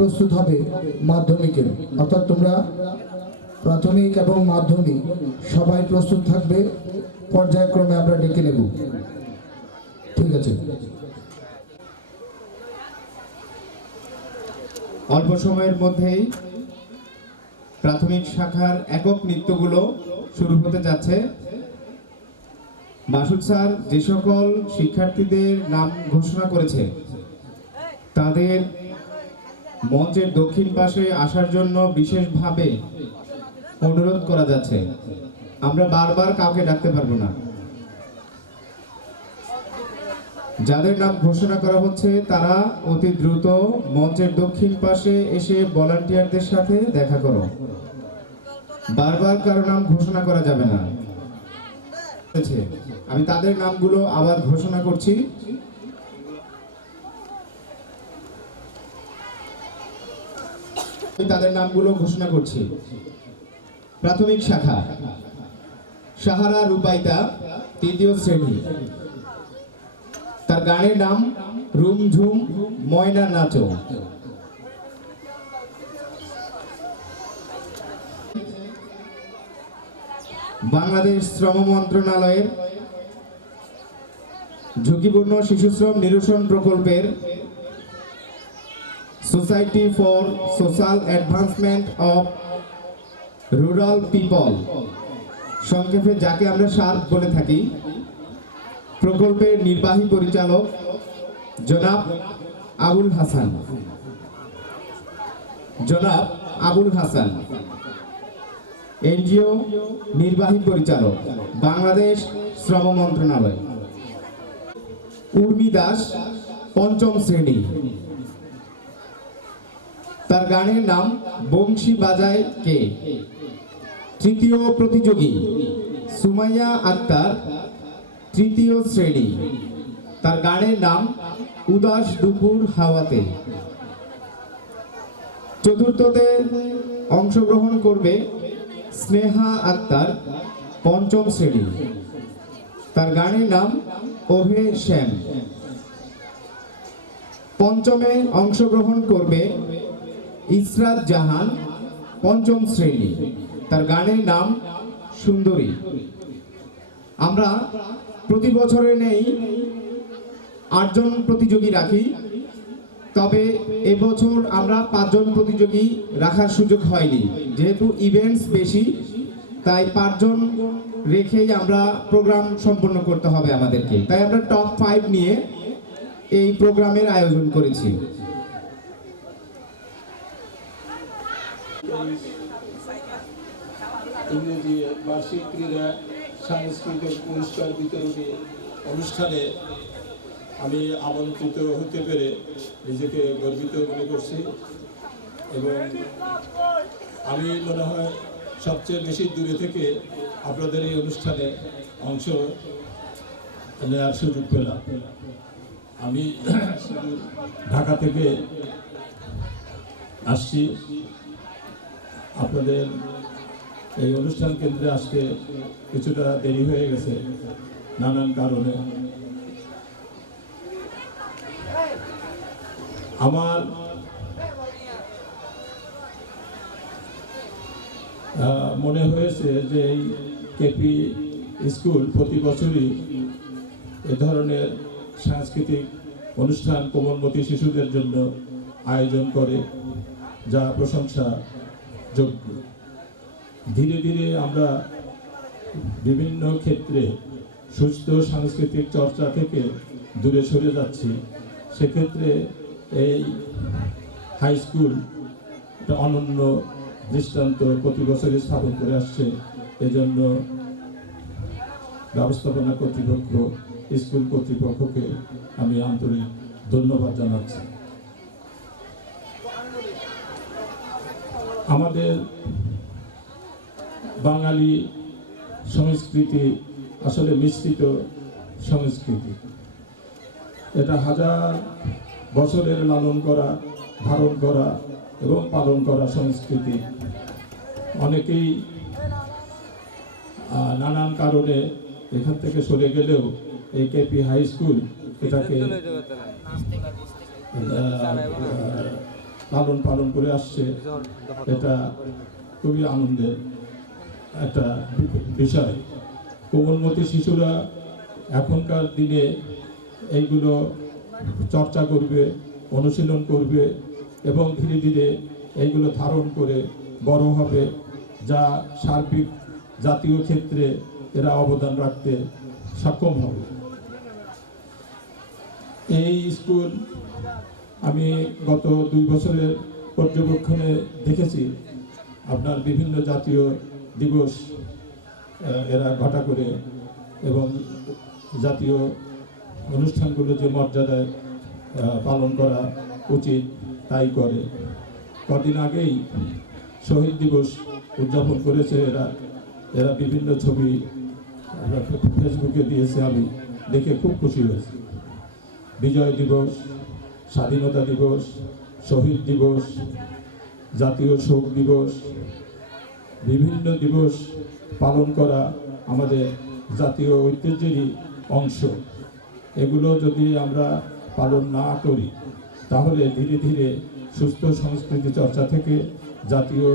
প্রস্তুত হবে মাধ্যমিকের, অর্থাৎ তোমরা প্রাথমিক এবং মাধ্যমিক সবাই প্রস্তুত থাকবে। পর্যায়ক্রমে আমরা ডেকে নেব, ঠিক আছে? অল্প সময়ের মধ্যেই প্রাথমিক শাখার একক নৃত্যগুলো শুরু হতে যাচ্ছে। মাসুদ স্যার যে সকল শিক্ষার্থীদের নাম ঘোষণা করেছে তাদের মঞ্চের দক্ষিণ পাশে আসার জন্য বিশেষভাবে অনুরোধ করা যাচ্ছে। আমরা বারবার কাউকে ডাকতে পারবো না। যাদের নাম ঘোষণা করা হচ্ছে তারা অতি দ্রুত মঞ্চের দক্ষিণ পাশে এসে ভলান্টিয়ারদের সাথে দেখা করো। বারবার কারো নাম ঘোষণা করা যাবে না। আমি তাদের নামগুলো আবার ঘোষণা করছি। তাদের নামগুলো ঘোষণা করছি। প্রাথমিক শাখা সাহারা রূপাইতা, 3য় শ্রেণী। তার গানের নাম রুমঝুম ময়না নাচো। বাংলাদেশ শ্রম মন্ত্রণালয়ের ঝুঁকিপূর্ণ শিশুশ্রম নিরসন প্রকল্পের society for social advancement of rural people, সংক্ষেপে যাকে আমরা সার্ক বলে থাকি, প্রকল্পের নির্বাহী পরিচালক জনাব আবুল হাসান। জনাব আবুল হাসান এনজিও নির্বাহী পরিচালক, বাংলাদেশ শ্রম মন্ত্রণালয়। উর্মি দাস, 5ম শ্রেণী। তার গানের নাম বংশী বাজায় কে। 3য় প্রতিযোগী সুমাইয়া আক্তার, 3য় শ্রেণী। তার গানের নাম উদাস দুপুর হাওয়াতে। 4র্থতে অংশগ্রহণ করবে স্নেহা আক্তার, 5ম শ্রেণী। তার গানের নাম ওহে শ্যাম। 5মে অংশগ্রহণ করবে ইসরাত জাহান, 5ম শ্রেণী। তার গানের নাম সুন্দরী। আমরা প্রতি বছরে নেই 8 জন প্রতিযোগী রাখি, তবে এবছর আমরা 5 জন প্রতিযোগী রাখার সুযোগ হয়নি। যেহেতু ইভেন্টস বেশি, তাই 5 জন রেখেই আমরা প্রোগ্রাম সম্পন্ন করতে হবে আমাদেরকে। তাই আমরা টপ 5 নিয়ে এই প্রোগ্রামের আয়োজন করেছি। ইংরেজি বার্ষিক ক্রীড়া সাংস্কৃতিক পুরস্কার বিতরণী অনুষ্ঠানে আমি আমন্ত্রিত হতে পেরে নিজেকে গর্বিত মনে করছি, এবং আমি মনে হয় সবচেয়ে বেশি দূরে থেকে আপনাদের এই অনুষ্ঠানে অংশ নেওয়ার সুযোগ পেলাম। আমি ঢাকা থেকে আসছি। আপনাদের এই অনুষ্ঠান কেন্দ্রে আসতে কিছুটা দেরি হয়ে গেছে নানান কারণে। আমার মনে হয়েছে যে এই কেপি স্কুল প্রতি বছরই এ ধরনের সাংস্কৃতিক অনুষ্ঠান কোমলমতি শিশুদের জন্য আয়োজন করে, যা প্রশংসাযোগ্য। ধীরে ধীরে আমরা বিভিন্ন ক্ষেত্রে সুস্থ সাংস্কৃতিক চর্চা থেকে দূরে সরে যাচ্ছি। সেক্ষেত্রে এই হাই স্কুল একটা অনন্য দৃষ্টান্ত প্রতি বছরই স্থাপন করে আসছে। এজন্য ব্যবস্থাপনা কর্তৃপক্ষ, স্কুল কর্তৃপক্ষকে আমি আন্তরিক ধন্যবাদ জানাচ্ছি। আমাদের বাঙালি সংস্কৃতি আসলে মিশ্রিত সংস্কৃতি। এটা হাজার বছরের লালন করা, ধারণ করা এবং পালন করা সংস্কৃতি। অনেকেই নানান কারণে এখান থেকে সরে গেলেও এই কেপি হাই স্কুল এটাকে পালন করে আসছে, এটা খুবই আনন্দের একটা বিষয়। কোমলমতি শিশুরা এখনকার দিনে এইগুলো চর্চা করবে, অনুশীলন করবে এবং ধীরে ধীরে এইগুলো ধারণ করে বড় হবে, যা সার্বিক জাতীয় ক্ষেত্রে এরা অবদান রাখতে সক্ষম হবে। এই স্কুল আমি গত 2 বছরের পর্যবেক্ষণে দেখেছি আপনার বিভিন্ন জাতীয় দিবস এরা ঘটা করে এবং জাতীয় অনুষ্ঠানগুলো যে মর্যাদায় পালন করা উচিত তাই করে। কদিন আগেই শহীদ দিবস উদযাপন করেছে এরা বিভিন্ন ছবি ফেসবুকে দিয়েছে, আমি দেখে খুব খুশি হয়েছি। বিজয় দিবস, স্বাধীনতা দিবস, শহীদ দিবস, জাতীয় শোক দিবস, বিভিন্ন দিবস পালন করা আমাদের জাতীয় ঐতিহ্যেরই অংশ। এগুলো যদি আমরা পালন না করি তাহলে ধীরে ধীরে সুস্থ সংস্কৃতি চর্চা থেকে, জাতীয়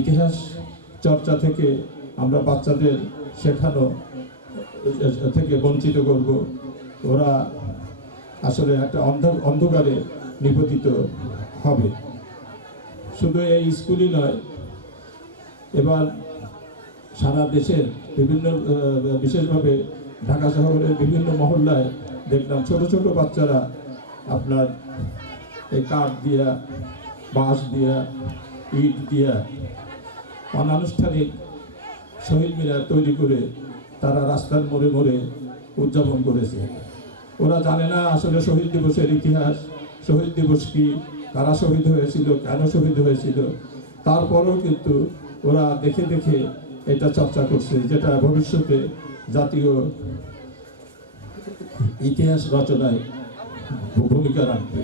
ইতিহাস চর্চা থেকে আমরা বাচ্চাদের শেখানো থেকে বঞ্চিত করব। ওরা আসলে একটা অন্ধকারে নিপতিত হবে। শুধু এই স্কুলই নয়, এবার সারা দেশের বিভিন্ন বিশেষভাবে ঢাকা শহরের বিভিন্ন মহল্লায় দেখলাম ছোট ছোট বাচ্চারা আপনার এই কাঠ দিয়া, বাঁশ দিয়া, ইট দিয়া অনানুষ্ঠানিক শহীদ মিনার তৈরি করে তারা রাস্তার মোড়ে মোড়ে উদযাপন করেছে। ওরা জানে না আসলে শহীদ দিবসের ইতিহাস, শহীদ দিবস কি, কারা শহীদ হয়েছিল, কেন শহীদ হয়েছিল। তারপরেও কিন্তু ওরা দেখে দেখে এটা চর্চা করছে, যেটা ভবিষ্যতে জাতীয় ইতিহাস রচনায় ভূমিকা রাখবে।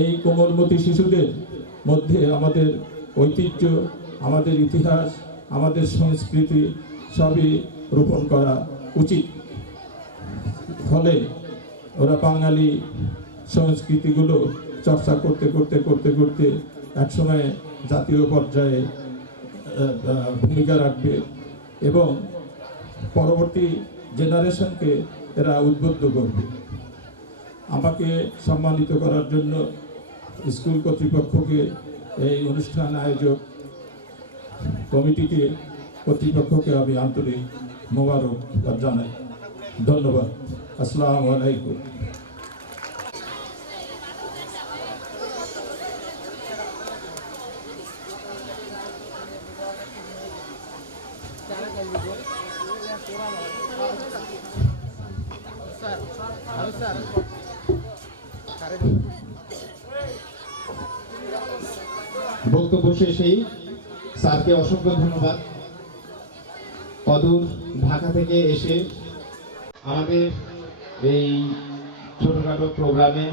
এই কোমলমতি শিশুদের মধ্যে আমাদের ঐতিহ্য, আমাদের ইতিহাস, আমাদের সংস্কৃতি সবই রোপণ করা উচিত। ফলে ওরা বাঙালি সংস্কৃতিগুলো চর্চা করতে করতে করতে করতে একসময় জাতীয় পর্যায়ে ভূমিকা রাখবে এবং পরবর্তী জেনারেশনকে এরা উদ্বুদ্ধ করবে। আমাকে সম্মানিত করার জন্য স্কুল কর্তৃপক্ষকে, এই অনুষ্ঠান আয়োজক কমিটিকে, কর্তৃপক্ষকে আমি আন্তরিক মোবারক জানাই। ধন্যবাদ। আসসালামু আলাইকুম। বক্তব্য শেষেই স্যারকে অসংখ্য ধন্যবাদ। অদূর ঢাকা থেকে এসে আমাদের এই ছোটখাটো প্রোগ্রামে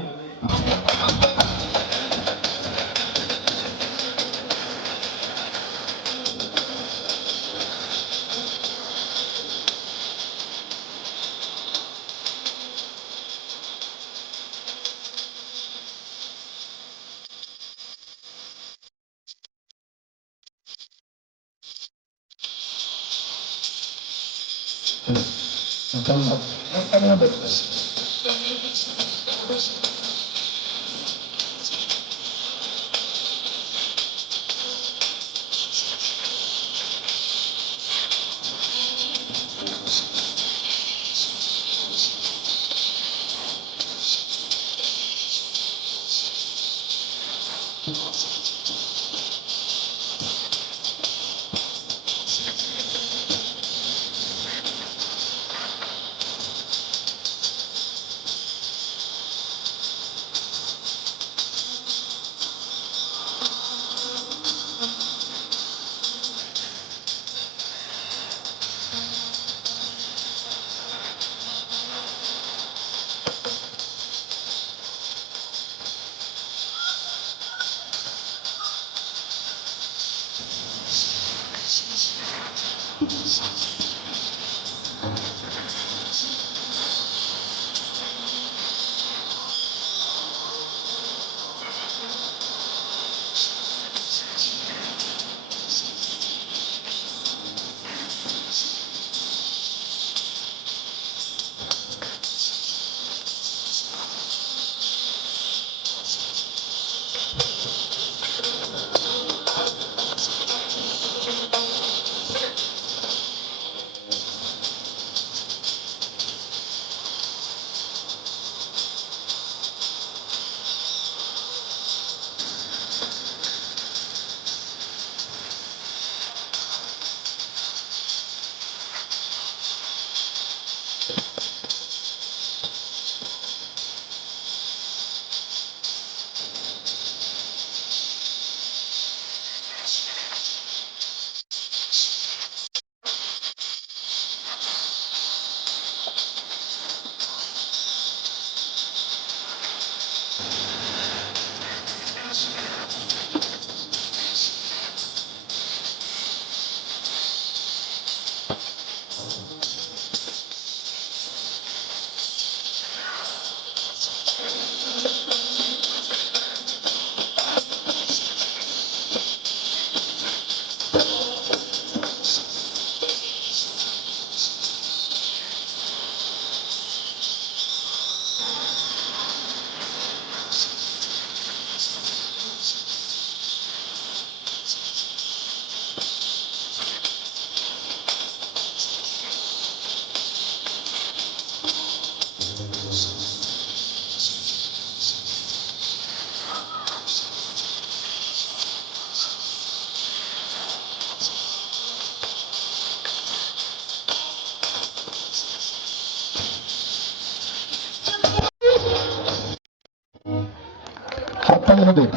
তোমাদের।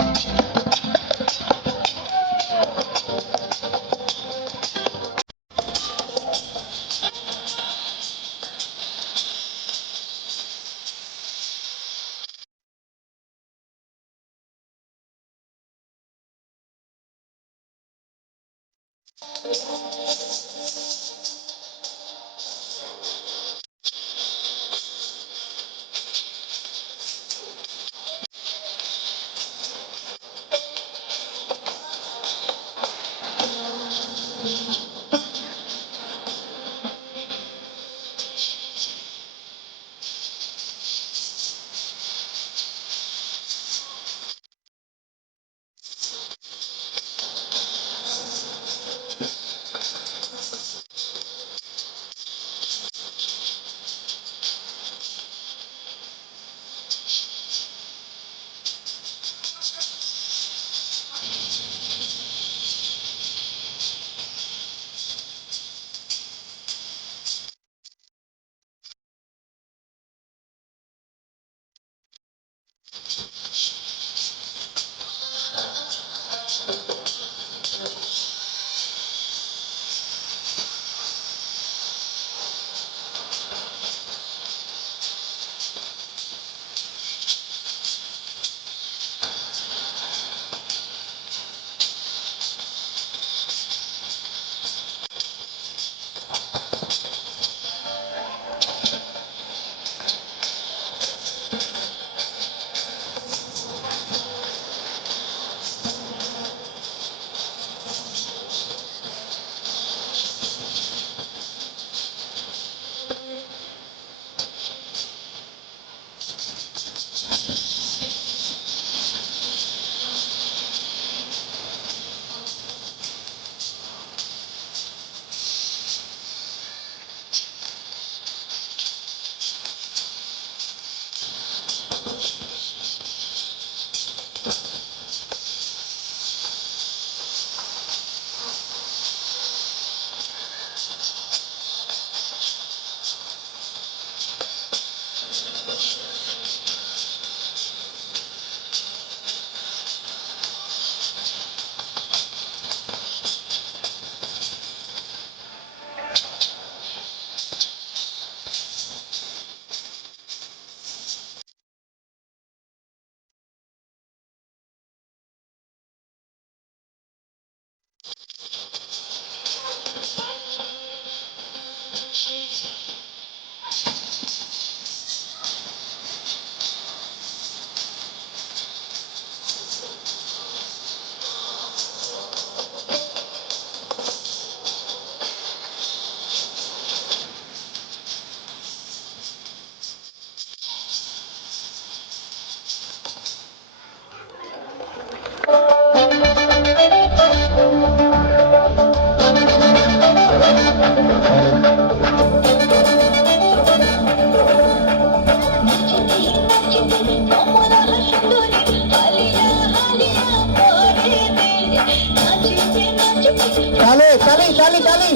তালে তালি তালি তালি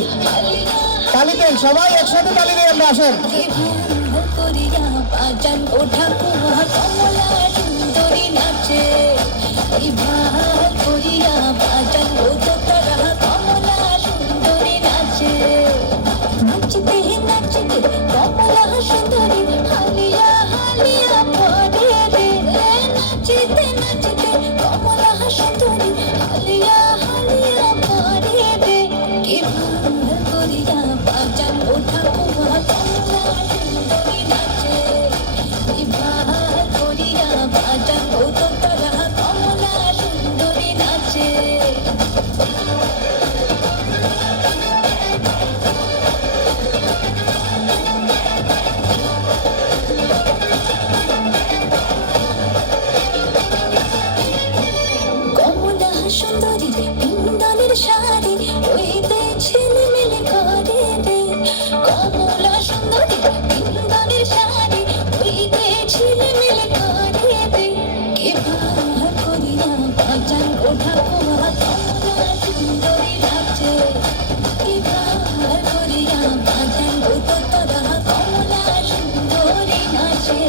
তালি দেন সবাই একসাথে তালি দিয়ে আমরা আসেন। বাজান ওঠা কুয়া কমলা সুন্দরী নাচে করিয়া বাজান ও তারা কমলা সুন্দরী নাচে নাচতে নাচতে কমলা সুন্দরী হালিয়া হালিয়া পড়ে রে নাচতে নাচতে কমলা সুন্দরী হালিয়া হালিয়া পড়ে রে কি ভালো করিয়া বাজান ওঠা কুয়া কমলা সুন্দরী নাচে করিয়া বাজান ও তারা কমলা সুন্দরী নাচে কমলা সুন্দরী বৃন্দানের শাড়ি ওইতে ঝিলমিল করে রে কমলা সুন্দরী বৃন্দানের শাড়ি ওইতে ঝিলমিল করে রে কে ভালো করিয়া বাজান ওঠা কুয়া কমলা সুন্দরী নাচে কে ভালো করিয়া বাজান ও তারা কমলা সুন্দরী নাচে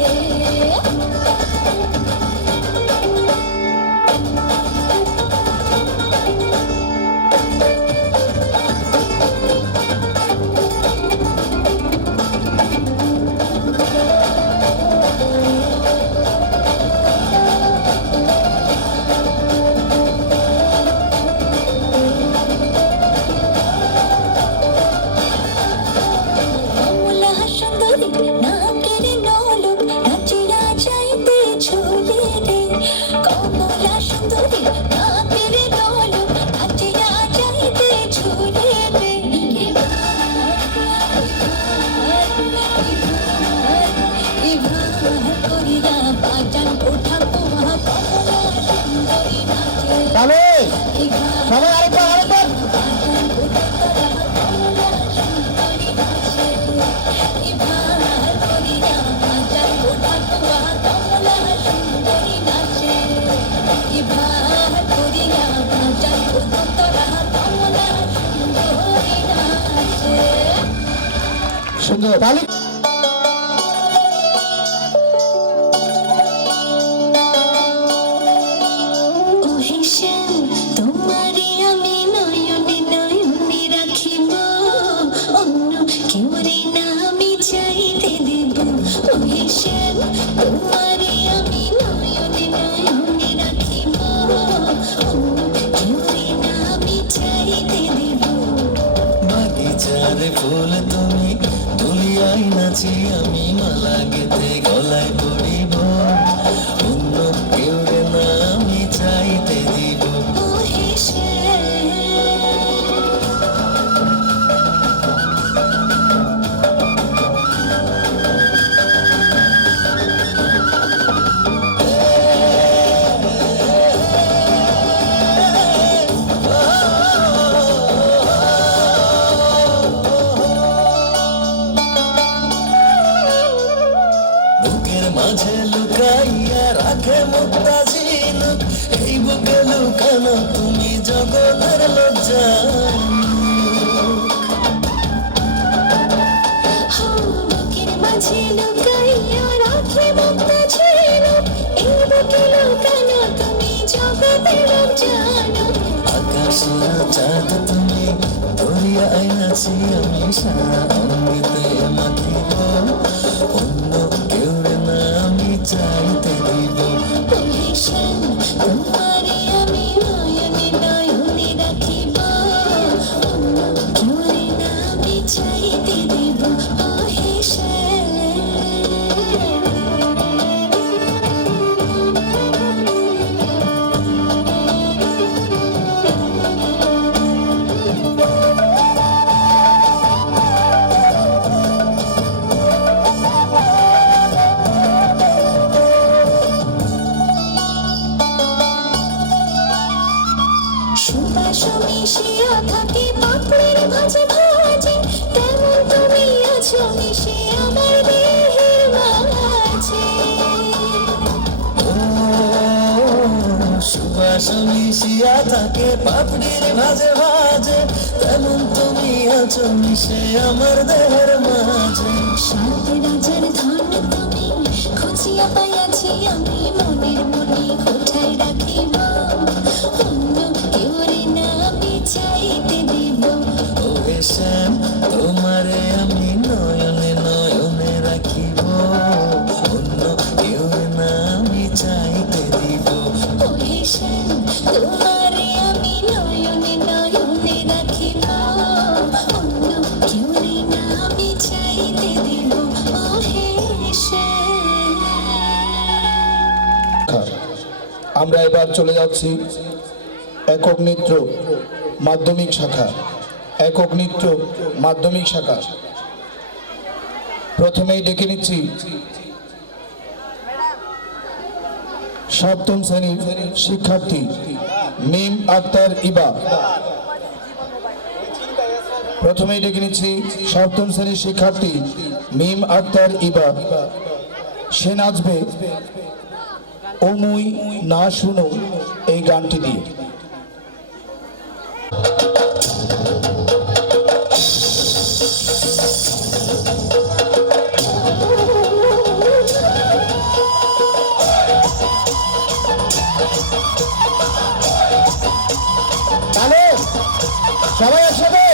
কমলা সুন্দরী নাকের নলক নাচিরা যাইতে ঝুলে রে কমলা সুন্দরী নাকের নলক নাচিরা যাইতে ঝুলে রে করিয়া বাজান ওঠা পোহা কমলা সুন্দরী নাচে তাহলে সবাই আরেকবার সুন্দর তাহলে তোমারে আমি নয়নে নয়নে রাখিব অন্য কেউ রে না আমি চাইতে দেব ওহেশন তোমারে আমি নয়নে নয়নে রাখিব অন্য কেউ রে না আমি চাইতে দেব বাগিচার ফুল তুমি তুলিয়াই নাচি আমি মালা গেতে গলায় পড়িব অন্য কেউ রে না আমি চাইতে দিব বুকের মাঝে লুকাইয়া রাখে মুক্তা ঝিনুক এই বুকে লুকানো তুমি জগতের লজ্জা বুকের মাঝে লুকাইয়া রাখে মুক্তা ঝিনুক এই বুকে লুকানো তুমি জগতের জানো আকাশে চাঁদ তুমি ধরিয়া আইনাছি আমি সারা অঙ্গিতে মাখিব অন্য কেউ রে না আমি চাইতে দিব ওহেশন তোমারে আমি নয়নে নয়নে রাখিব অন্য কেউ রে না আমি চাইতে দেব ওহেশন সুবাস মিশিয়া থাকে পাপড়ির ভাজে ভাজে তেমন তুমি আছো মিশে আমার দেহের মাঝে সুবাস মিশিয়া থাকে পাপড়ির ভাজে ভাজে তেমন তুমি আছো মিশে আমার দেহের মাঝে শান্তি রাজার ধন তুমি খুঁজিয়া পাইয়াছি আমি মনের মনে কোঠায় রাখিব অন্য কেউ রে না আমি চাইতে দেব ওহে শ্যাম তোমারে আমি নয়নে নয়নে রাখিব অন্য কেউ না আমি চাইতে দিব ওহেশন তোমারে আমি নয়নে নয়নে রাখিব অন্য কেউ রে না আমি চাইতে দেব ওহেশন আমরা এবার চলে যাচ্ছি একক নৃত্য মাধ্যমিক শাখা একক নৃত্য মাধ্যমিক শাখা প্রথমেই ডেকে নিচ্ছি সপ্তম শ্রেণীর শিক্ষার্থী মিম আক্তার ইবা প্রথমেই ডেকে নিচ্ছি সপ্তম শ্রেণীর শিক্ষার্থী মিম আক্তার ইবা সে নাচবে ও মুই না শুনো এই গানটি দিয়ে সবাই একসাথে।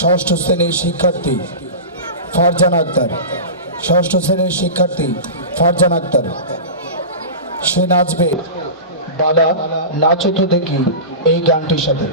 ষষ্ঠ শ্রেণীর শিক্ষার্থী ফারজানা আক্তার, ষষ্ঠ শ্রেণীর শিক্ষার্থী ফারজানা আক্তার, সে নাচবে বাবা নাচো তো দেখি এই গানটির সাথে।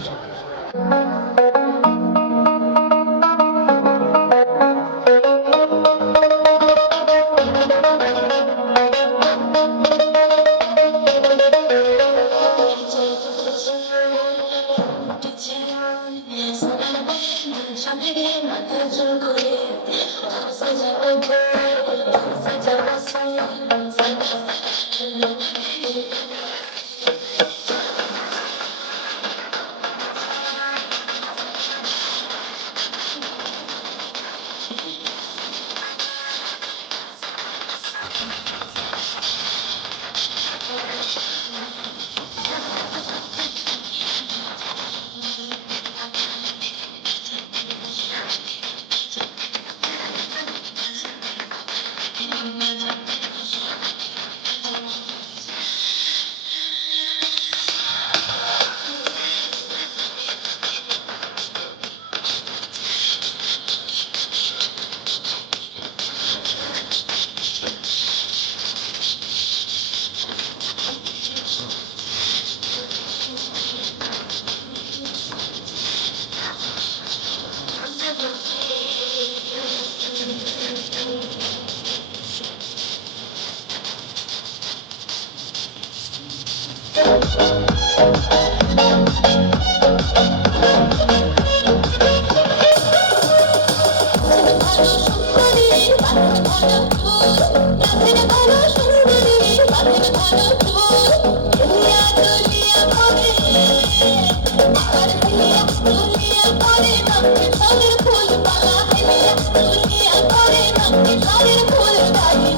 করে রঙে রঙের ফুল মালা হেলিয়া দুনিয়া করে রঙে রঙের ফুল গায়ে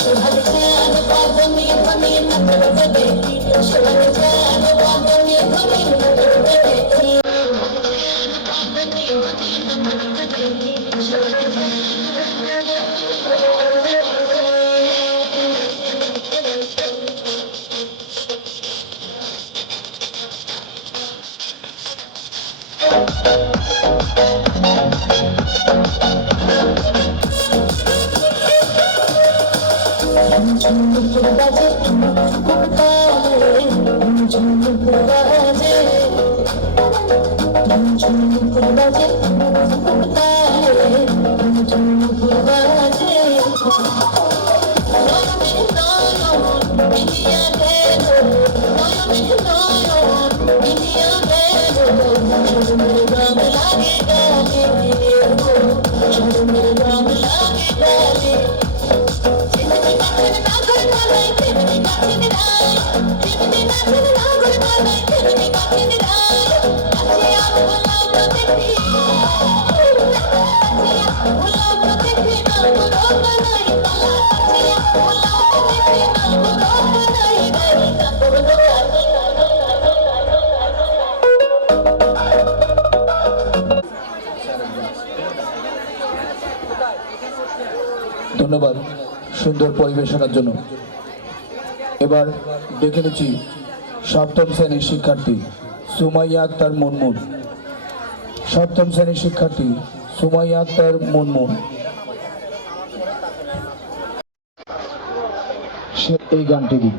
সোহাগ চাঁদ বাদমিয়ে ঘনিয়ে নাচতে দেখি সোহাগ চাঁদ বাদমিয়ে ঘনিয়ে নাচতে দেখি ঝুমুর বাজে তালে ঝুমুর বাজে ঝুমুর বাজে তালে ঝুমুর বাজে নয়নে নয়ন মিলিয়া গেল নয়নে নয়ন মিলিয়া গেল ঝুমুর রং লাগে গালে ঝুমুর রং লাগে গালে ধন্যবাদ সুন্দর পরিবেশনার জন্য। এবার ডেকে নিচ্ছি সপ্তম শ্রেণীর শিক্ষার্থী সুমাইয়া আক্তার মুনমুন। সপ্তম শ্রেণীর শিক্ষার্থী সুমাইয়া আক্তার মুনমুন সে এই গানটি দিন।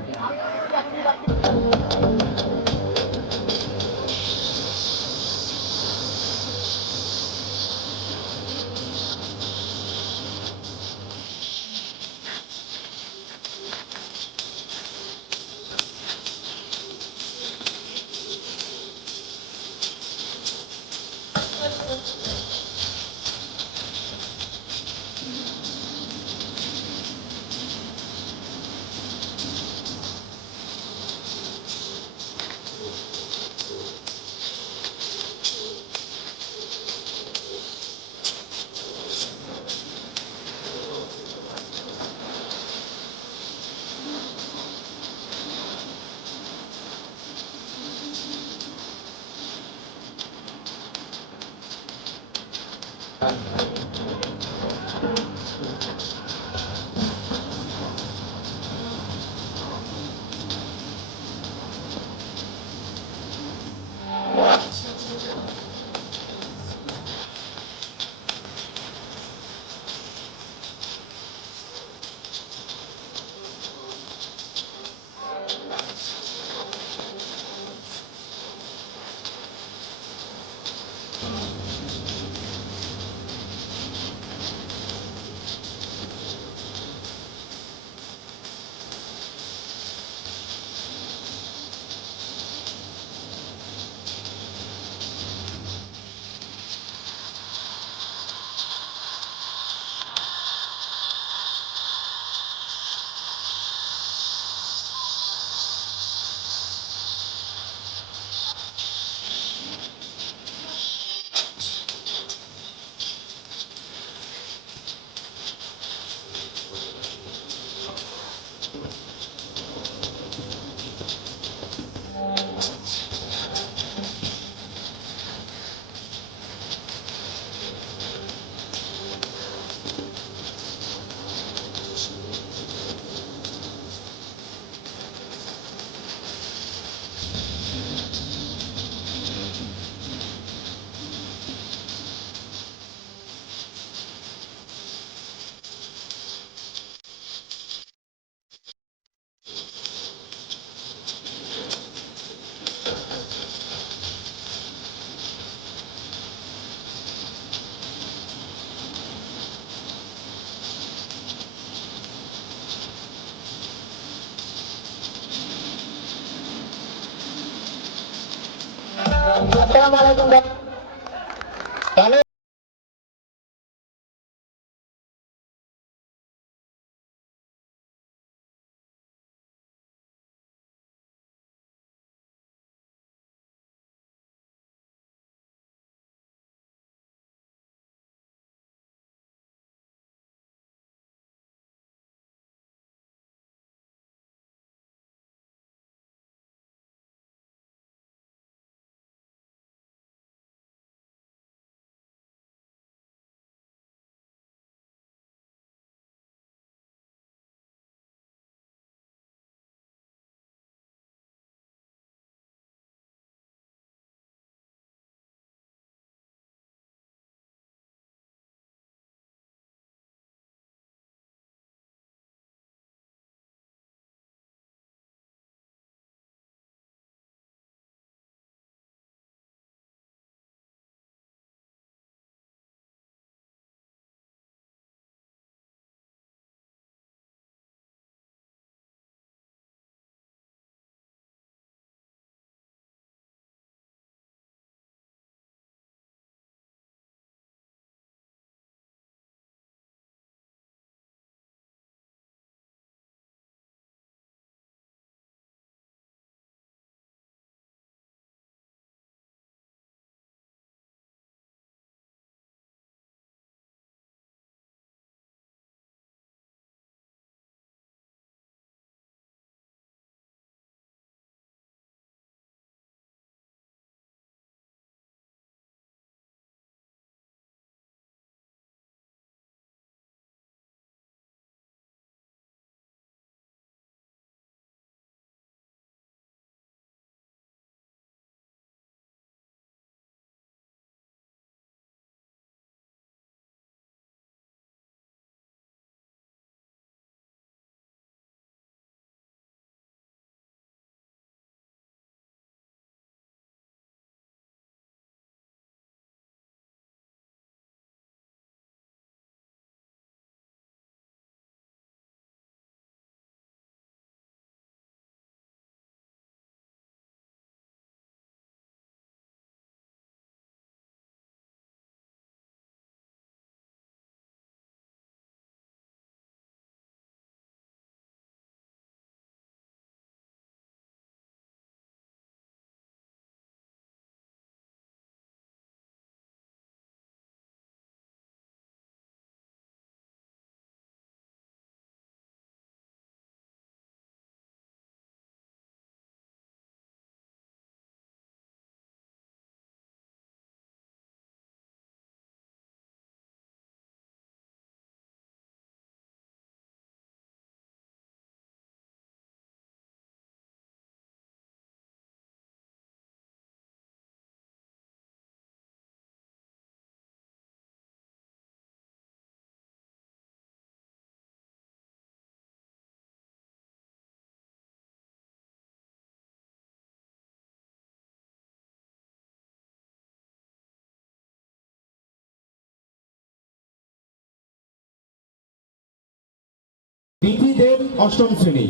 বিধি দেব অষ্টম শ্রেণী।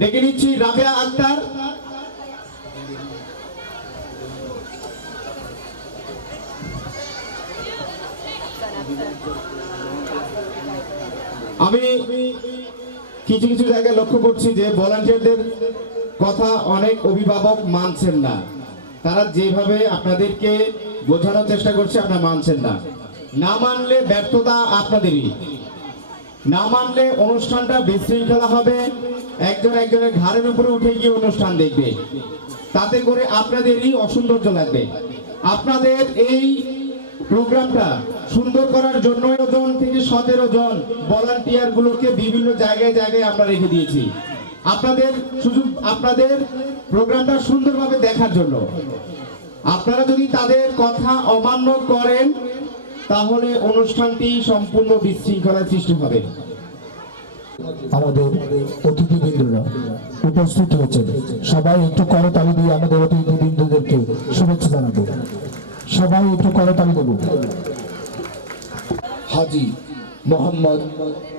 ডেকে নিচ্ছি রাবেয়া আক্তার। আমি কিছু কিছু জায়গায় লক্ষ্য করছি যে ভলান্টিয়ারদের কথা অনেক অভিভাবক মানছেন না। তারা যেভাবে আপনাদেরকে বোঝানোর চেষ্টা করছে আপনারা মানছেন না। না মানলে ব্যর্থতা আপনাদেরই। না মানলে অনুষ্ঠানটা বিশৃঙ্খলা হবে, একজন একজনের ঘাড়ের উপরে উঠে গিয়ে অনুষ্ঠান দেখবে, তাতে করে আপনাদেরই অসৌন্দর্য লাগবে। আপনাদের এই প্রোগ্রামটা সুন্দর করার জন্য জন থেকে 17 জন ভলান্টিয়ার গুলোকে বিভিন্ন জায়গায় জায়গায় আমরা রেখে দিয়েছি আপনাদের শুধু আপনাদের প্রোগ্রামটা সুন্দরভাবে দেখার জন্য। আপনারা যদি তাদের কথা অমান্য করেন তাহলে অনুষ্ঠানটি সম্পূর্ণ বিশৃঙ্খলার সৃষ্টি হবে। আমাদের অতিথিবৃন্দরা উপস্থিত হয়েছেন, সবাই একটু করতালি দিয়ে আমাদের অতিথিবৃন্দদেরকে শুভেচ্ছা জানাবো। সবাই একটু করতালি দেব। হাজী মোহাম্মদ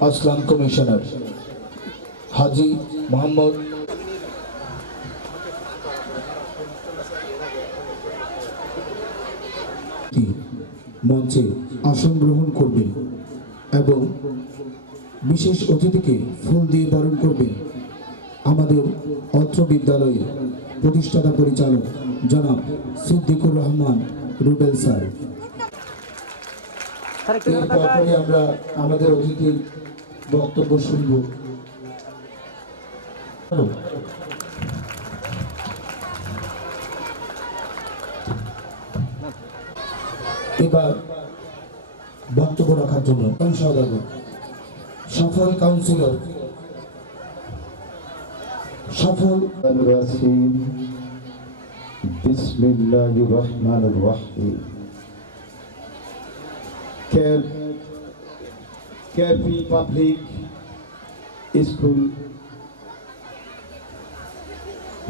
আসলাম কমিশনার, হাজী মোহাম্মদ মঞ্চে আসন গ্রহণ করবেন এবং বিশেষ অতিথিকে ফুল দিয়ে বরণ করবেন আমাদের অত্র বিদ্যালয়ের প্রতিষ্ঠাতা পরিচালক জনাব সিদ্দিকুর রহমান রুবেল স্যার। এরপরে আমরা আমাদের অতিথির বক্তব্য শুনব। এবার বক্তব্য রাখার জন্য সফল কাউন্সিলর বিসমিল্লাহির রহমানির রহিম। কেপি পাবলিক স্কুল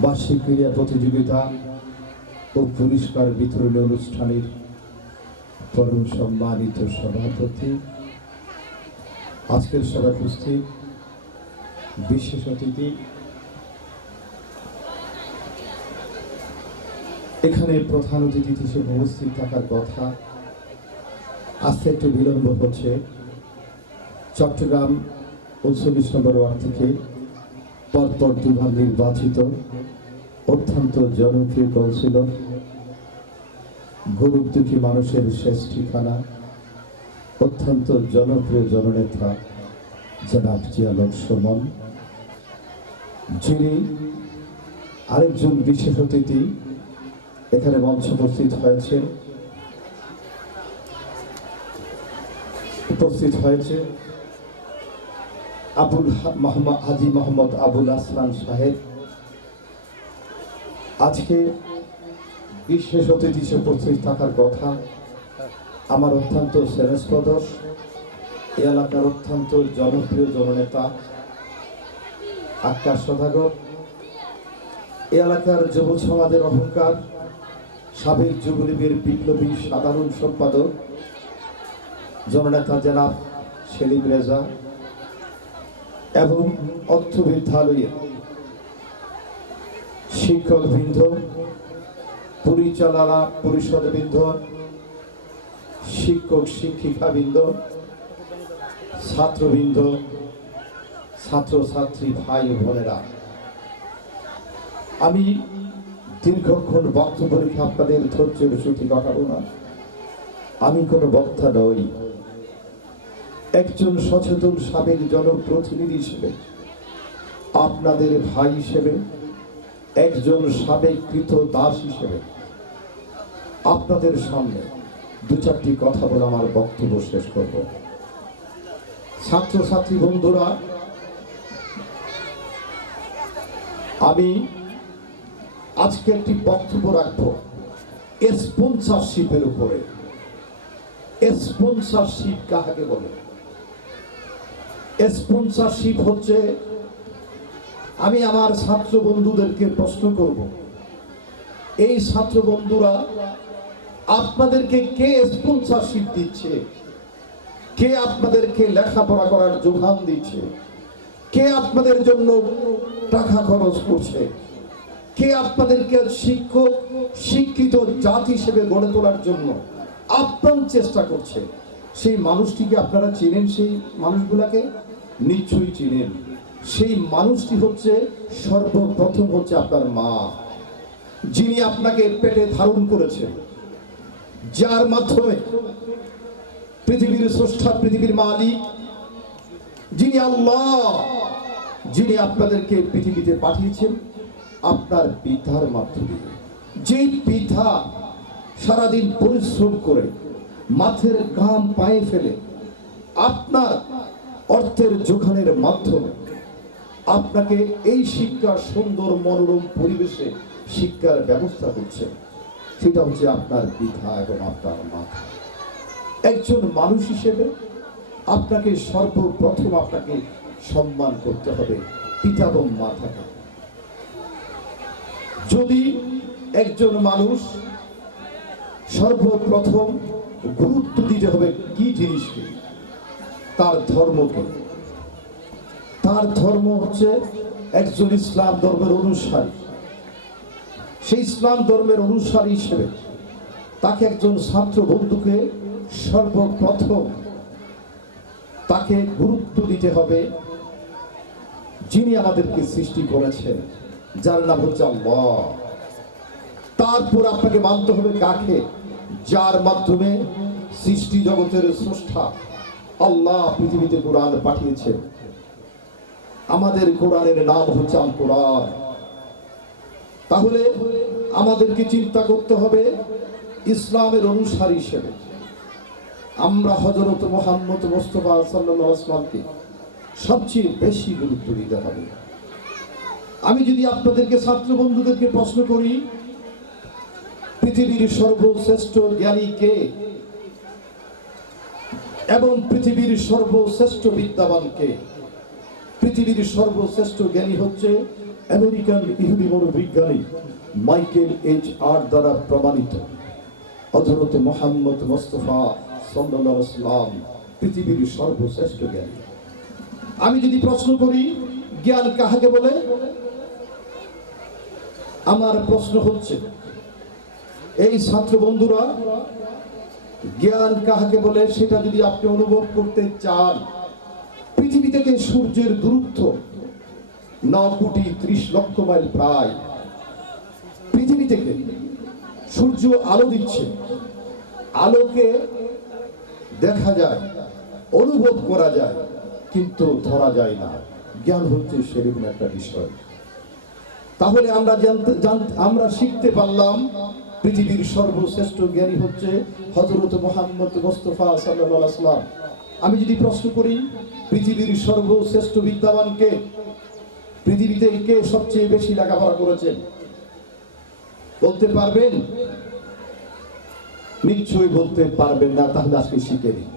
বার্ষিক ক্রীড়া প্রতিযোগিতা ও পুরস্কার বিতরণ অনুষ্ঠানের পরম সম্মানিত সভাপতি, আজকের সভায় উপস্থিত বিশেষ অতিথি, এখানে প্রধান অতিথি হিসেবে উপস্থিত থাকার কথা, আজকে একটু বিলম্ব হচ্ছে। চট্টগ্রাম 39 নম্বর ওয়ার্ড থেকে পরপর দুবার নির্বাচিত অত্যন্ত জনপ্রিয় কাউন্সিলর, গরিব দুঃখী মানুষের শেষ ঠিকানা, অত্যন্ত জনপ্রিয় জননেতা জনাব জিয়াউল সুমন, যিনি আরেকজন বিশেষ অতিথি এখানে মঞ্চে উপস্থিত হয়েছে হাজী মোহাম্মদ আবুল আসলাম সাহেব। আজকে বিশেষ অতিথি হিসেবে উপস্থিত থাকার কথা আমার অত্যন্ত স্নেহস্পদশ এই এলাকার অত্যন্ত জনপ্রিয় জননেতা আকাশ সদাগর, এই এলাকার যুব সমাজের অহংকার, সাবেক যুবলীগের বিপ্লবী সাধারণ সম্পাদক জননেতা জনাব সেলিম রেজা এবং অর্থ বিদ্যালয়ের শিক্ষকবৃন্দ, পরিচালনা পরিষদবৃন্দ, শিক্ষক শিক্ষিকাবৃন্দ, ছাত্রবৃন্দ, ছাত্রছাত্রী ভাই ও বোনেরা, আমি দীর্ঘক্ষণ বক্তব্য রেখে আপনাদের ধৈর্যের শ্রুতি কাটাবো না। আমি কোনো বক্তা নই, একজন সচেতন সাবেক জনপ্রতিনিধি হিসেবে, আপনাদের ভাই হিসেবে, একজন সাবেক কৃত দাস হিসেবে আপনাদের সামনে দু চারটি কথা বলে আমার বক্তব্য শেষ করব। ছাত্রছাত্রী বন্ধুরা, আমি আজকে একটি বক্তব্য রাখবো স্পন্সরশিপের উপরে। স্পন্সরশিপ কাকে বলে? স্পন্সরশিপ হচ্ছে, আমি আমার ছাত্র বন্ধুদেরকে প্রশ্ন করব, এই ছাত্র বন্ধুরা আপনাদেরকে কে স্পন্সরশিপ দিচ্ছে? কে আপনাদেরকে লেখাপড়া করার যোগান দিচ্ছে? কে আপনাদের জন্য টাকা খরচ করছে, কে আপনাদেরকে শিক্ষক শিক্ষিত জাতি হিসেবে গড়ে তোলার জন্য আপ্রাণ চেষ্টা করছে, সেই মানুষটিকে আপনারা চেনেন? সেই মানুষগুলাকে নিশ্চয়ই চেনেন। সেই মানুষটি হচ্ছে সর্বপ্রথম হচ্ছে আপনার মা, যিনি আপনাকে পেটে ধারণ করেছেন, যার মাধ্যমে পৃথিবীর স্রষ্টা, পৃথিবীর মালিক যিনি আল্লাহ, যিনি আপনাদেরকে পৃথিবীতে পাঠিয়েছেন আপনার পিতার মাধ্যমে। যেই পিতা সারাদিন পরিশ্রম করে মাথের ঘাম পায়ে ফেলে আপনার অর্থের যোগানের মাধ্যমে আপনাকে এই শিক্ষা সুন্দর মনোরম পরিবেশে শিক্ষার ব্যবস্থা করছে, সেটা হচ্ছে আপনার পিতা এবং আপনার মাতা। একজন মানুষ হিসেবে আপনাকে সর্বপ্রথম আপনাকে সম্মান করতে হবে পিতা এবং মাতাকে। যদি একজন মানুষ সর্বপ্রথম গুরুত্ব দিতে হবে কি জিনিসকে? তার ধর্মকে। তার ধর্ম হচ্ছে একজন ইসলাম ধর্মের অনুসারী। সেই ইসলাম ধর্মের অনুসারী হিসেবে তাকে একজন ছাত্র বন্ধুকে সর্বপ্রথম তাকে গুরুত্ব দিতে হবে যিনি আমাদেরকে সৃষ্টি করেছেন, যার নাম হচ্ছে আল্লাহ। তারপর আপনাকে মানতে হবে কাকে? যার মাধ্যমে সৃষ্টি জগতের স্রষ্টা আল্লাহ পৃথিবীতে কোরআন পাঠিয়েছেন। আমাদের কোরআনের নাম হচ্ছে আল কোরআন। তাহলে আমাদেরকে চিন্তা করতে হবে ইসলামের অনুসারী হিসেবে আমরা হযরত মুহাম্মদ মুস্তাফা সাল্লাল্লাহু আলাইহি ওয়াসাল্লামকে সবচেয়ে বেশি গুরুত্ব দিতে হবে। আমি যদি আপনাদেরকে ছাত্র বন্ধুদেরকে প্রশ্ন করি পৃথিবীর সর্বশ্রেষ্ঠ জ্ঞানী কে এবং পৃথিবীর সর্বশ্রেষ্ঠ বিদ্যাবান কে? পৃথিবীর সর্বশ্রেষ্ঠ জ্ঞানী হচ্ছে আমেরিকান ইহুদি মনোবিজ্ঞানী মাইকেল H.R. দ্বারা প্রমাণিত হযরত মুহাম্মদ মুস্তাফা সাল্লাল্লাহু আলাইহি ওয়াসাল্লাম পৃথিবীর সর্বশ্রেষ্ঠ জ্ঞানী। আমি যদি প্রশ্ন করি জ্ঞান কাহাকে বলে, আমার প্রশ্ন হচ্ছে এই ছাত্র বন্ধুরা জ্ঞান কাহাকে বলে সেটা যদি আপনি অনুভব করতে চান, পৃথিবী থেকে সূর্যের দূরত্ব 9,30,00,000 মাইল প্রায়। পৃথিবী থেকে সূর্য আলো দিচ্ছে, আলোকে দেখা যায়, অনুভব করা যায়, কিন্তু ধরা যায় না। জ্ঞান হচ্ছে সেরকম একটা বিষয়। তাহলে আমরা শিখতে পারলাম পৃথিবীর সর্বশ্রেষ্ঠ জ্ঞানী হচ্ছে হযরত মুহাম্মদ মুস্তাফা সাল্লাল্লাহু আলাইহি ওয়াসাল্লাম। আমি যদি প্রশ্ন করি পৃথিবীর সর্বশ্রেষ্ঠ বিদ্যাবান কে? পৃথিবীতে কে সবচেয়ে বেশি লেখাপড়া করেছেন? বলতে পারবেন? নিশ্চয়ই বলতে পারবেন না। তাহলে আজকে শিখে নিন।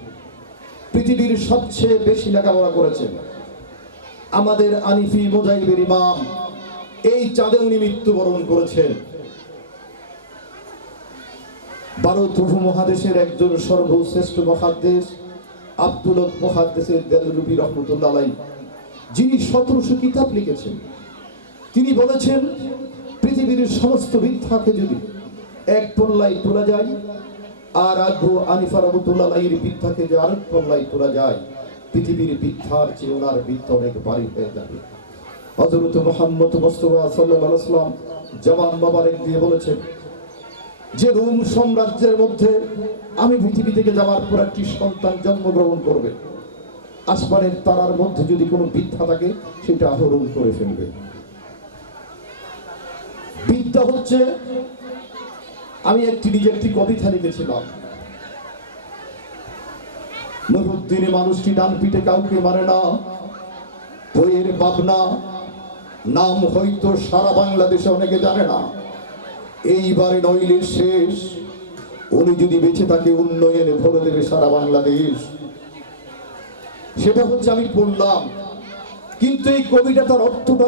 পৃথিবীর সবচেয়ে বেশি লেখাপড়া করেছেন আমাদের আনিফি মুজাহিবের ইমাম। এই চাঁদে উনি মৃত্যুবরণ করেছেন। ভারত উপমহাদেশের একজন সর্বশ্রেষ্ঠ মুহাদ্দিস আব্দুল হক মুহাদ্দিসের দেলরুবি রহমাতুল্লাহ আলাইহি, যিনি 1700 কিতাব লিখেছেন। তিনি বলেছেন পৃথিবীর সমস্ত মিথ্যাকে যদি এক পল্লায় তোলা যায় আর আবু আনিফা রহমাতুল্লাহ আলাইহির মিথ্যাকে যে আরেক পল্লায় তোলা যায়, পৃথিবীর মিথ্যার চেয়ে ওনার মিথ্যা অনেক ভারী হয়ে যাবে। হযরত মুহাম্মদ মুস্তাফা সাল্লাল্লাহু আলাইহি ওয়াসাল্লাম জবান মোবারক দিয়ে বলেছেন যে রোম সাম্রাজ্যের মধ্যে আমি পৃথিবী থেকে যাওয়ার পর একটি সন্তান জন্মগ্রহণ করবে, আসমানের তারার মধ্যে যদি কোনো বিদ্যা থাকে সেটা আহরণ করে ফেলবে। বিদ্যা হচ্ছে, আমি নিজে একটি কবিতা লিখেছিলাম, নুরুদ্দিন মানুষটি ডান পিঠে কাউকে মারে না, বইয়ের ভাবনা নাম হয়তো সারা বাংলাদেশে অনেকে জানে না। এইবারে নইলে শেষ, উনি যদি বেঁচে থাকে উন্নয়নে ভরে দেবে সারা বাংলাদেশ। সেটা হচ্ছে আমি পড়লাম, কিন্তু এই কবিতা তার অর্থটা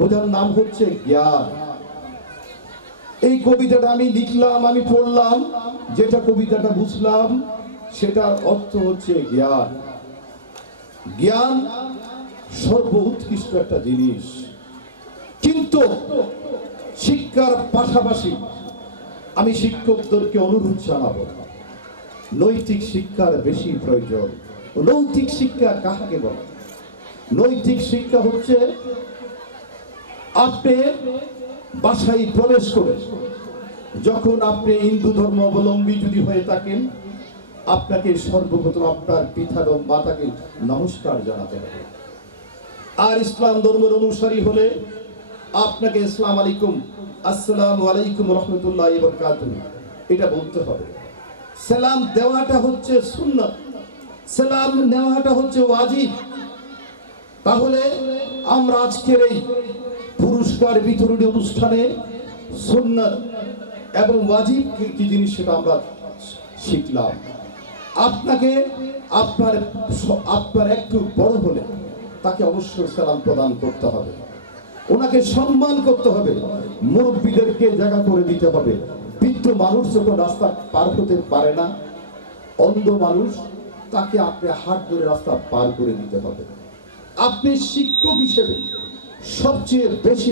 বোঝার নাম হচ্ছে জ্ঞান। এই কবিতাটা আমি লিখলাম, আমি পড়লাম, যেটা কবিতাটা বুঝলাম সেটার অর্থ হচ্ছে জ্ঞান। জ্ঞান সর্বোৎকৃষ্ট একটা জিনিস, কিন্তু শিক্ষার পাশাপাশি আমি শিক্ষকদেরকে অনুরোধ জানাবো, নৈতিক শিক্ষার বেশি প্রয়োজন। নৈতিক শিক্ষা কাকে বলে? নৈতিক শিক্ষা হচ্ছে আপনি বাসায় প্রবেশ করে যখন আপনি হিন্দু ধর্ম অবলম্বী যদি হয়ে থাকেন, আপনাকে সর্বপ্রথম আপনার পিতা এবং মাতাকে নমস্কার জানাতে হবে। আর ইসলাম ধর্মের অনুসারী হলে আপনাকে আসসালামু আলাইকুম, আসসালামু আলাইকুম রহমতুল্লাহ ওয়া বারাকাতুহু এটা বলতে হবে। সালাম দেওয়াটা হচ্ছে সুন্নাত, সালাম নেওয়াটা হচ্ছে ওয়াজিব। তাহলে আমরা আজকের এই পুরস্কার বিতরণী অনুষ্ঠানে সুন্নাত এবং ওয়াজিব কি জিনিস সেটা আমরা শিখলাম। আপনাকে আপনার একটু বড় হলে তাকে অবশ্যই সালাম প্রদান করতে হবে, ওনাকে সম্মান করতে হবে, মুরব্বীদেরকে জায়গা করে দিতে হবে। বৃদ্ধ মানুষ যখন রাস্তা পার হতে পারে না, অন্ধ মানুষ, তাকে আপনি হাত ধরে রাস্তা পার করে দিতে হবে। আপনি শিক্ষক হিসেবে সবচেয়ে বেশি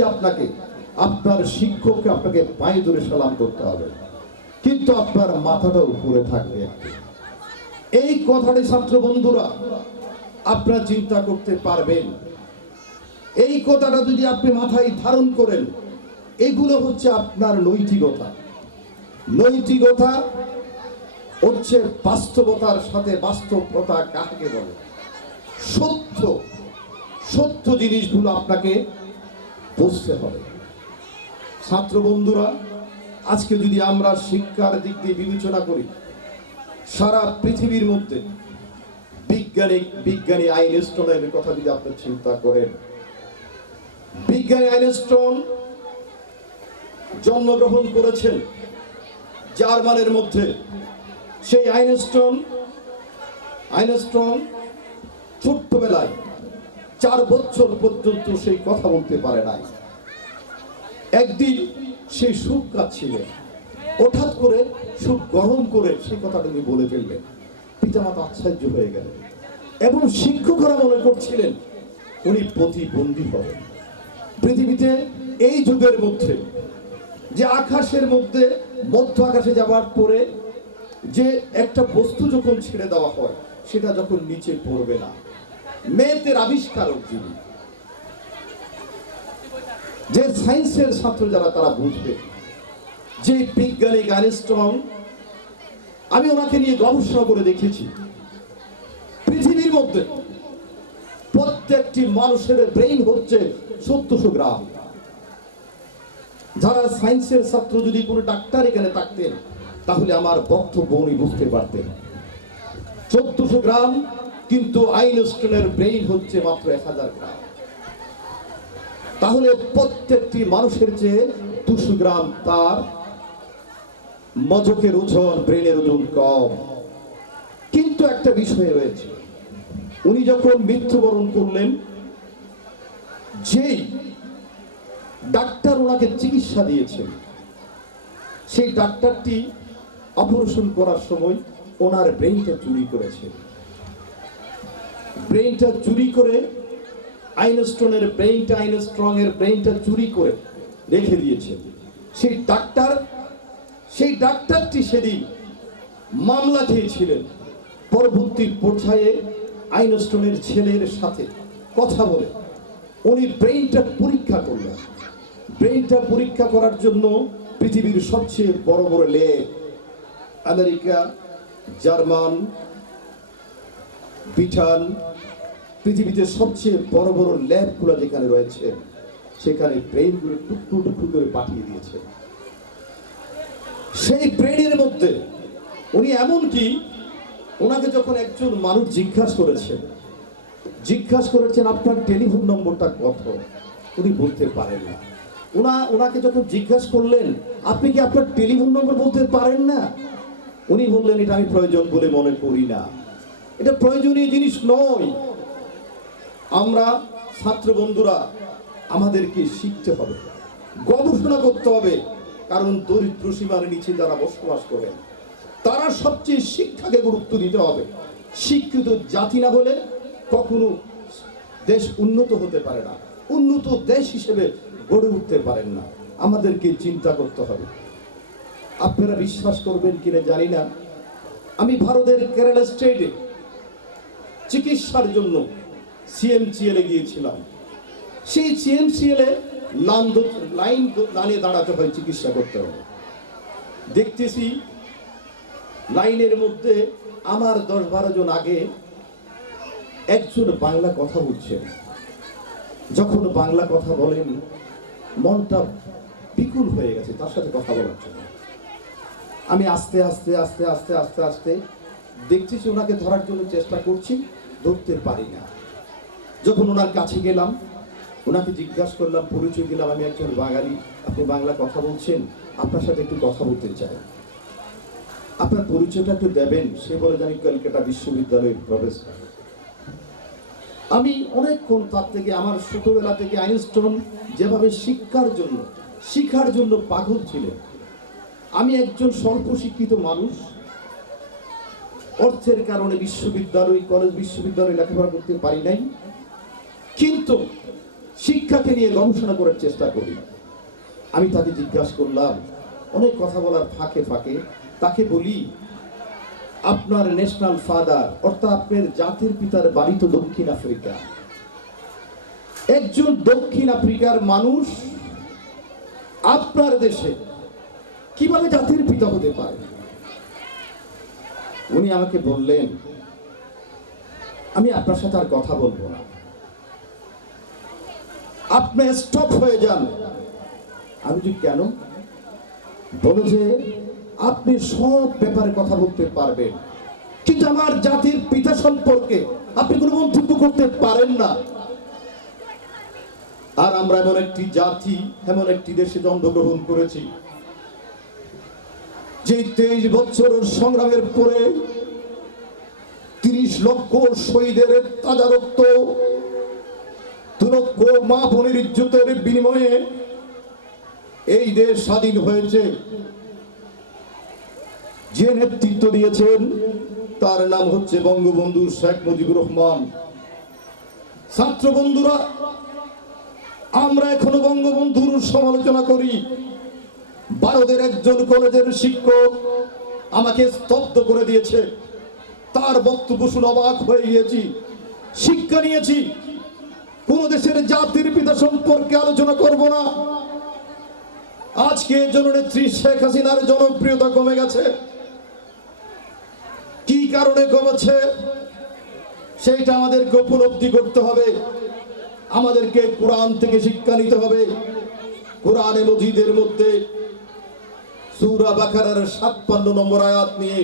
আপনার শিক্ষককে আপনাকে পায়ে ধরে সালাম করতে হবে, কিন্তু আপনার মাথাটা উপরে থাকবে। এই কথাটি ছাত্র বন্ধুরা আপনারা চিন্তা করতে পারবেন। এই কথাটা যদি আপনি মাথায় ধারণ করেন, এগুলো হচ্ছে আপনার নৈতিকতা। নৈতিকতা হচ্ছে বাস্তবতার সাথে বাস্তবতা কাকে বলে, সত্য সত্য জিনিসগুলো আপনাকে বুঝতে হবে। ছাত্র বন্ধুরা, আজকে যদি আমরা শিক্ষার দিক দিয়ে বিবেচনা করি, সারা পৃথিবীর মধ্যে বিজ্ঞানী আইনস্টাইনের কথা যদি আপনি চিন্তা করেন, বিজ্ঞানী আইনস্টাইন জন্মগ্রহণ করেছেন জার্মানের মধ্যে। সেই আইনস্টাইন ছোট্টবেলায় 4 বছর পর্যন্ত সেই কথা বলতে পারে নাই। একদিন সেই সুখ কাচ্ছিলেন, হঠাৎ করে সুখ গরম করে সেই কথাটা উনি বলে ফেললেন। পিতামাতা আশ্চর্য হয়ে গেলেন এবং শিক্ষকরা মনে করছিলেন উনি প্রতিবন্ধী হবেন। পৃথিবীতে এই যুগের মধ্যে যে আকাশের মধ্যে মধ্য আকাশে যাওয়ার পরে যে একটা বস্তু যখন ছেড়ে দেওয়া হয়, সেটা যখন নিচে পড়বে না, ম্যাথের আবিষ্কারক যিনি, যে সায়েন্সের ছাত্র যারা তারা বুঝবে, যে বিজ্ঞানী আইনস্টাইন, আমি ওনাকে নিয়ে গবেষণা করে দেখেছি। পৃথিবীর মধ্যে প্রত্যেকটি মানুষের ব্রেইন হচ্ছে 1400 গ্রাম। যারা সায়েন্সের ছাত্র যদি কোনো ডাক্তার এখানে থাকতেন, তাহলে আমার বক্তব্য উনি বুঝতে পারতেন। 1400 গ্রাম, কিন্তু আইনস্টাইনের ব্রেইন হচ্ছে মাত্র 1000 গ্রাম। তাহলে প্রত্যেকটি মানুষের চেয়ে 200 গ্রাম তার মগজের ওজন, ব্রেনের ওজন কম। কিন্তু একটা বিষয় রয়েছে, উনি যখন মৃত্যুবরণ করলেন, যেই ডাক্তার ওনাকে চিকিৎসা দিয়েছেন, সেই ডাক্তারটি অপারেশন করার সময় ওনার ব্রেনটা চুরি করেছে। ব্রেনটা চুরি করে আইনস্টাইনের ব্রেনটা চুরি করে রেখে দিয়েছে। সেই ডাক্তারটি সেদিন মামলা খেয়েছিলেন। পরবর্তী পর্যায়ে আইনস্টাইনের ছেলের সাথে কথা বলে উনি ব্রেনটা পরীক্ষা করলেন। ব্রেনটা পরীক্ষা করার জন্য পৃথিবীর সবচেয়ে বড় বড় ল্যাব, আমেরিকা, জার্মান, ব্রিটেন, পৃথিবীতে সবচেয়ে বড় বড় ল্যাবগুলো যেখানে রয়েছে, সেখানে ব্রেনগুলো টুকরো টুকরো করে পাঠিয়ে দিয়েছে। সেই ব্রেনের মধ্যে উনি এমনকি ওনাকে যখন একজন মানুষ জিজ্ঞাসা করেছেন আপনার টেলিফোন নম্বরটা কত, উনি বলতে পারেন না। ওনাকে যখন জিজ্ঞাসা করলেন আপনি কি আপনার টেলিফোন নম্বর বলতে পারেন না, উনি বললেন এটা আমি প্রয়োজন বলে মনে করি না, এটা প্রয়োজনীয় জিনিস নয়। আমরা ছাত্র বন্ধুরা আমাদেরকে শিখতে হবে, গবেষণা করতে হবে, কারণ দরিদ্র সীমার নিচে যারা বসবাস করেন তারা সবচেয়ে শিক্ষাকে গুরুত্ব দিতে হবে। শিক্ষিত জাতি না হলে কখনো দেশ উন্নত হতে পারে না, উন্নত দেশ হিসেবে গড়ে উঠতে পারেন না। আমাদেরকে চিন্তা করতে হবে। আপনারা বিশ্বাস করবেন কিনা জানি না, আমি ভারতের কেরালা স্টেটে চিকিৎসার জন্য সিএমসিএলে গিয়েছিলাম। সেই সিএমসিএলে লাইন দাঁড়িয়ে দাঁড়াতে হয়, চিকিৎসা করতে হবে। দেখতেছি লাইনের মধ্যে আমার 10-12 জন আগে একজন বাংলা কথা বলছেন। যখন বাংলা কথা বলেন মনটা বিকুল হয়ে গেছে তার সাথে কথা বলার জন্য। আমি আস্তে আস্তে আস্তে আস্তে আস্তে আস্তে দেখতেছি ওনাকে ধরার জন্য চেষ্টা করছি, ধরতে পারি না। যখন ওনার কাছে গেলাম, ওনাকে জিজ্ঞাসা করলাম, পরিচয় দিলাম, আমি একজন বাঙালি, আপনি বাংলা কথা বলছেন, আপনার সাথে একটু কথা বলতে চাই, আপনার পরিচয়টা একটু দেবেন। সে বলে, আমি কলকাতা বিশ্ববিদ্যালয়ের প্রফেসর। আমি অনেকক্ষণ তার থেকে, আমার ছোটবেলা থেকে আইনস্টাইন যেভাবে শিক্ষার জন্য পাগল ছিলেন, আমি একজন স্বল্প শিক্ষিত মানুষ, অর্থের কারণে কলেজ বিশ্ববিদ্যালয়ে লেখাপড়া করতে পারি নাই, কিন্তু শিক্ষাকে নিয়ে গবেষণা করার চেষ্টা করি। আমি তাকে জিজ্ঞাসা করলাম, অনেক কথা বলার ফাঁকে ফাঁকে তাকে বলি, আপনার ন্যাশনাল ফাদার অর্থাৎ আপনার জাতির পিতার বাড়ি তো দক্ষিণ আফ্রিকা, একজন দক্ষিণ আফ্রিকার মানুষ আপনার দেশে কিভাবে জাতির পিতা হতে পারে? উনি আমাকে বললেন, আমি আপনার সাথে আর কথা বলবো না, আপনি স্টপ হয়ে যান। আমি যে কেন? বলে যে আপনি সব ব্যাপারে কথা বলতে পারবেন, কিন্তু আমার জাতির পিতা সম্পর্কে আপনি কোনো মন্তব্য করতে পারেন না। আর আমরা এমন একটি জাতি, এমন একটি দেশে জন্মগ্রহণ করেছি যে 23 বছরের সংগ্রামের পরে 30 লক্ষ শহীদের তাজা রক্ত, 2 লক্ষ মা বোনের ইজ্জতের বিনিময়ে এই দেশ স্বাধীন হয়েছে। যে নেতৃত্ব দিয়েছেন তার নাম হচ্ছে বঙ্গবন্ধু শেখ মুজিবুর রহমান। ছাত্র বন্ধুরা, আমরা এখনো বঙ্গবন্ধুর সমালোচনা করি। ভারতের একজন কলেজের শিক্ষক আমাকে স্তব্ধ করে দিয়েছে, তার বক্তব্য শুনে অবাক হয়ে গিয়েছি। শিক্ষা নিয়েছি, কোন দেশের জাতির পিতা সম্পর্কে আলোচনা করব না। আজকে জননেত্রী শেখ হাসিনার জনপ্রিয়তা কমে গেছে। কি কারণে কমেছে সেইটা আমাদেরকে উপলব্ধি করতে হবে। আমাদেরকে কোরআন থেকে শিক্ষা নিতে হবে। কোরআনে মজিদের মধ্যে সূরা বাকারার ৫৭ নম্বর আয়াত নিয়ে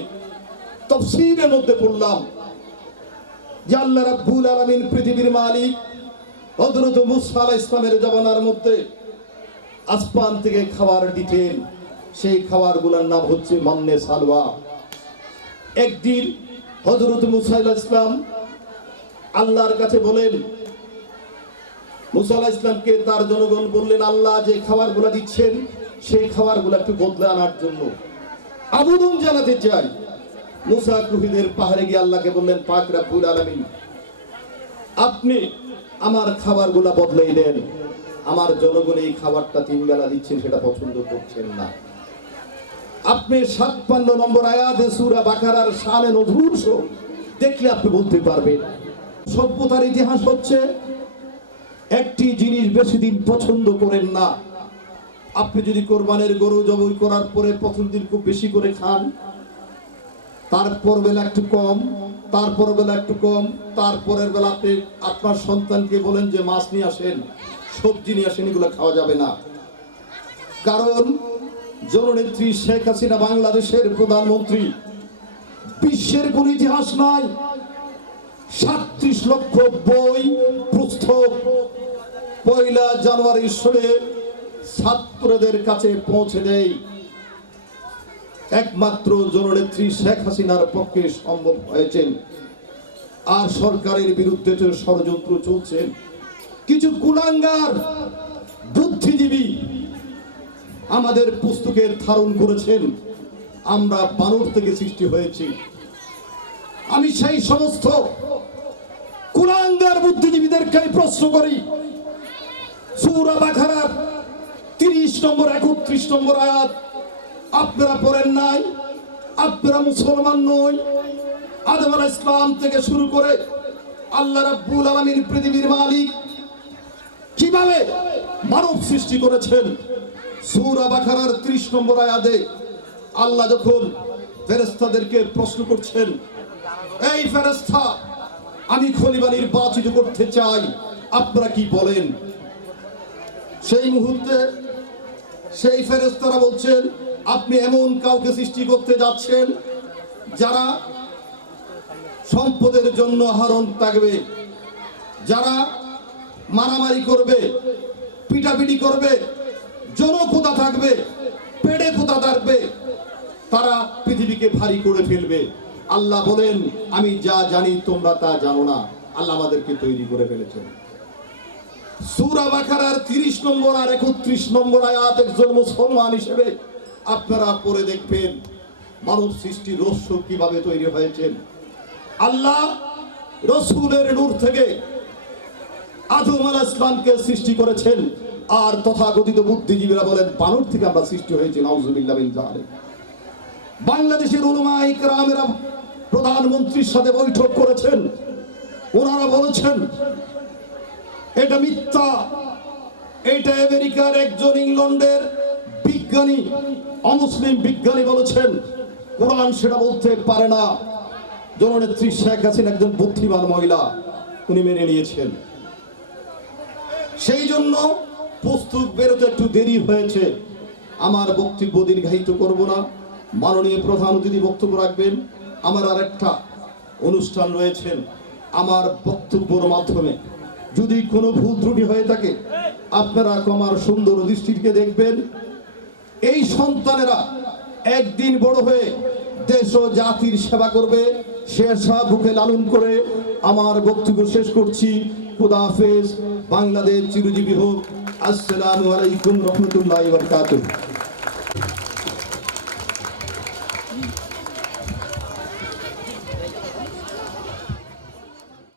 তাফসীরের মধ্যে পড়লাম যে আল্লাহ রাব্বুল আলামিন পৃথিবীর মালিক, হযরত মুসা আলাইহিস সালামের জামানার মধ্যে আসমান থেকে খাবার দিতেন, সেই খাবারগুলোর নাম হচ্ছে মান্নে সালওয়া। একদিন হযরত মুসা আলাইহিস সালাম আল্লাহর কাছে বলেন, মুসা আলাইহিস সালামকে তার জনগণ বললেন, আল্লাহ যে খাবারগুলো দিচ্ছেন সেই খাবারগুলো একটু বদলে আনার জন্য আবেদন জানাতে চাই। মুসা কুহিদের পাহাড়ে গিয়ে আল্লাহকে বললেন, পাক রব্বুল আলামিন, আপনি আমার খাবারগুলো বদলেই দেন, আমার জনগণ এই খাবারটা 3 বেলা দিচ্ছেন সেটা পছন্দ করছেন না। আপনি ৫৭ নম্বর আয়াতে সূরা বাকারার শানে নজরুল দেখলে আপনি বলতে পারবেন। সভ্যতার ইতিহাস হচ্ছে একটি জিনিস বেশি দিন পছন্দ করেন না। আপনি যদি কোরবানের গরু জবাই করার পরে প্রথম দিন খুব বেশি করে খান, তারপর বেলা একটু কম, তারপর বেলা একটু কম, তারপরের বেলা আপনি আপনার সন্তানকে বলেন যে মাছ নিয়ে আসেন, সবজি নিয়ে আসেন, এগুলো খাওয়া যাবে না। কারণ জননেত্রী শেখ হাসিনা বাংলাদেশের প্রধানমন্ত্রী। বিশ্বের কোন ইতিহাস নাই ৩৭ লক্ষ বই পুস্তক ১ জানুয়ারি সরে ছাত্রদের কাছে পৌঁছে দেয়। একমাত্র জননেত্রী শেখ হাসিনার পক্ষে সম্ভব হয়েছে। আর সরকারের বিরুদ্ধে যে ষড়যন্ত্র চলছে, কিছু কুলাঙ্গার বুদ্ধিজীবী আমাদের পুস্তকের ধারণ করেছেন আমরা বানর থেকে সৃষ্টি হয়েছি। আমি সেই সমস্ত কুলাঙ্গার বুদ্ধিজীবীদেরকে প্রশ্ন করি, সূরা বাকারার 30 নম্বর 31 নম্বর আয়াত আপনারা পড়েন নাই? আপনারা মুসলমান নয়? আদম আলাইহিস সালাম থেকে শুরু করে আল্লাহ রাব্বুল আলামিন পৃথিবীর মালিক কিভাবে মানব সৃষ্টি করেছেন। সূরা বাকারার 30 নম্বর আয়াতে আল্লাহ যখন ফেরেশতাদেরকে প্রশ্ন করছেন, এই ফেরেশতা, আমি খলিফা নির্বাচিত করতে চাই, আপনারা কি বলেন? সেই মুহূর্তে সেই ফেরেশতারা বলছেন, আপনি এমন কাউকে সৃষ্টি করতে যাচ্ছেন যারা সম্পদের জন্য হারণ থাকবে, যারা মারামারি করবে, পিটাপিটি করবে, জনক্ষুধা থাকবে, পেটে ক্ষুধা থাকবে, তারা পৃথিবীকে ভারী করে ফেলবে। আল্লাহ বলেন, আমি যা জানি তোমরা তা জানো না। আল্লাহ আমাদেরকে তৈরি করে ফেলেছেন। সূরা বাকারার 30 নম্বর আর 31 নম্বর আয়াত একজন মুসলমান হিসেবে আপনারা পড়ে দেখবেন মানব সৃষ্টির রহস্য কিভাবে তৈরি হয়েছে। আল্লাহ রসূলের নূর থেকে আদম আলাইহিস সালামকে সৃষ্টি করেছেন, আর তথাকথিত বুদ্ধিজীবীরা বলেন বানর থেকে আমরা সৃষ্টি হয়েছি। নাউজুবিল্লাহ মিন যালিক। বাংলাদেশের উলামায়ে কেরামেরা প্রধানমন্ত্রীর সাথে বৈঠক করেছেন, ওনারা বলেছেন এটা মিথ্যা। এটা আমেরিকার একজন ইংল্যান্ডের বিজ্ঞানী, অমুসলিম বিজ্ঞানী বলেছেন, কোরআন সেটা বলতে পারে না। জননেত্রী শেখ হাসিনা একজন বুদ্ধিমান মহিলা, উনি মেনে নিয়েছেন। সেই জন্য পুস্তক বেরোতে একটু দেরি হয়েছে। আমার বক্তব্য দীর্ঘায়িত করব না। মাননীয় প্রধান অতিথি বক্তব্য রাখবেন। আমার আরেকটা অনুষ্ঠান রয়েছেন। আমার বক্তব্যের মাধ্যমে যদি কোনো ভুল ত্রুটি হয়ে থাকে আপনারা ক্ষমার সুন্দর দৃষ্টিকে দেখবেন। এই সন্তানেরা একদিন বড় হয়ে দেশ ও জাতির সেবা করবে, সে আশা বুকে লালন করে আমার বক্তব্য শেষ করছি। খুদা হাফেজ। বাংলাদেশ চিরজীবী হোক। আসসালামু আলাইকুম রহমতুল্লাহি ওয়া বারাকাতুহু।